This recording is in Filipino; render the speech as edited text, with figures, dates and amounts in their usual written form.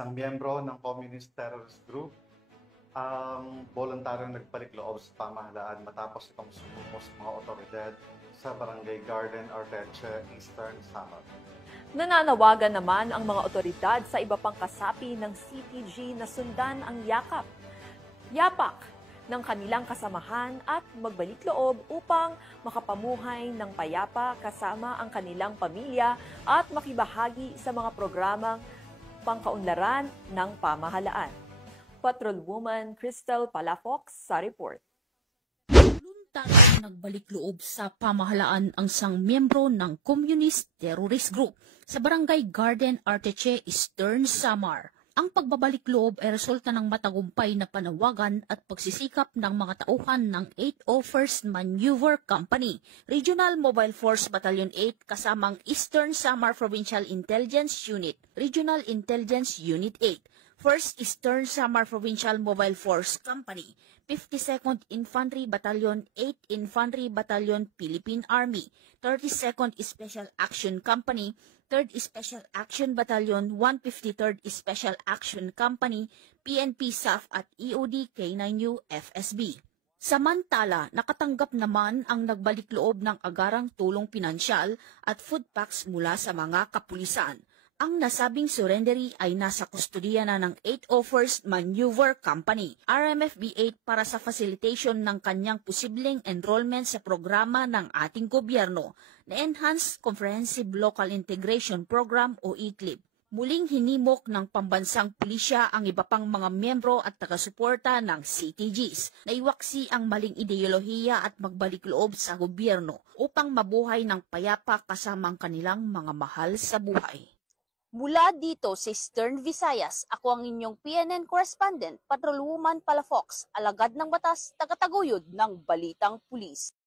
isang miyembro ng Communist Terrorist Group ang voluntaryong nagbalik loob sa pamahalaan matapos itong sumuko sa mga otoridad sa Barangay Garden, Arteche, Eastern Samar. Nananawagan naman ang mga otoridad sa iba pang kasapi ng CTG na sundan ang yapak ng kanilang kasamahan at magbalik loob upang makapamuhay ng payapa kasama ang kanilang pamilya at makibahagi sa mga programang pangkaunlaran ng pamahalaan. Patrolwoman Crystal Palafox sa report. Voluntary nagbalik loob sa pamahalaan ang isang miyembro ng Communist Terrorist Group sa Barangay Garden, Arteche, Eastern Samar. Ang pagbabalik loob ay resulta ng matagumpay na panawagan at pagsisikap ng mga tauhan ng 801st Maneuver Company, Regional Mobile Force Battalion 8 kasamang Eastern Samar Provincial Intelligence Unit, Regional Intelligence Unit 8, 1st Eastern Samar Provincial Mobile Force Company, 52nd Infantry Battalion, 8th Infantry Battalion, Philippine Army, 32nd Special Action Company, 3rd Special Action Battalion, 153rd Special Action Company, PNP SAF at EOD K9U FSB. Samantala, nakatanggap naman ang nagbalik loob ng agarang tulong pinansyal at food packs mula sa mga kapulisan. Ang nasabing surrendery ay nasa kustodiya na ng 801st Maneuver Company, RMFB-8 para sa facilitation ng kanyang posibleng enrollment sa programa ng ating gobyerno na Enhanced Comprehensive Local Integration Program o ECLIP. Muling hinimok ng pambansang pulisya ang iba pang mga miyembro at taga-suporta ng CTGs na iwaksi ang maling ideolohiya at magbalik loob sa gobyerno upang mabuhay ng payapa kasama ang kanilang mga mahal sa buhay. Mula dito sa Eastern Visayas, ako ang inyong PNN correspondent, Patrolwoman Palafox, alagad ng batas, tagataguyod ng Balitang Pulis.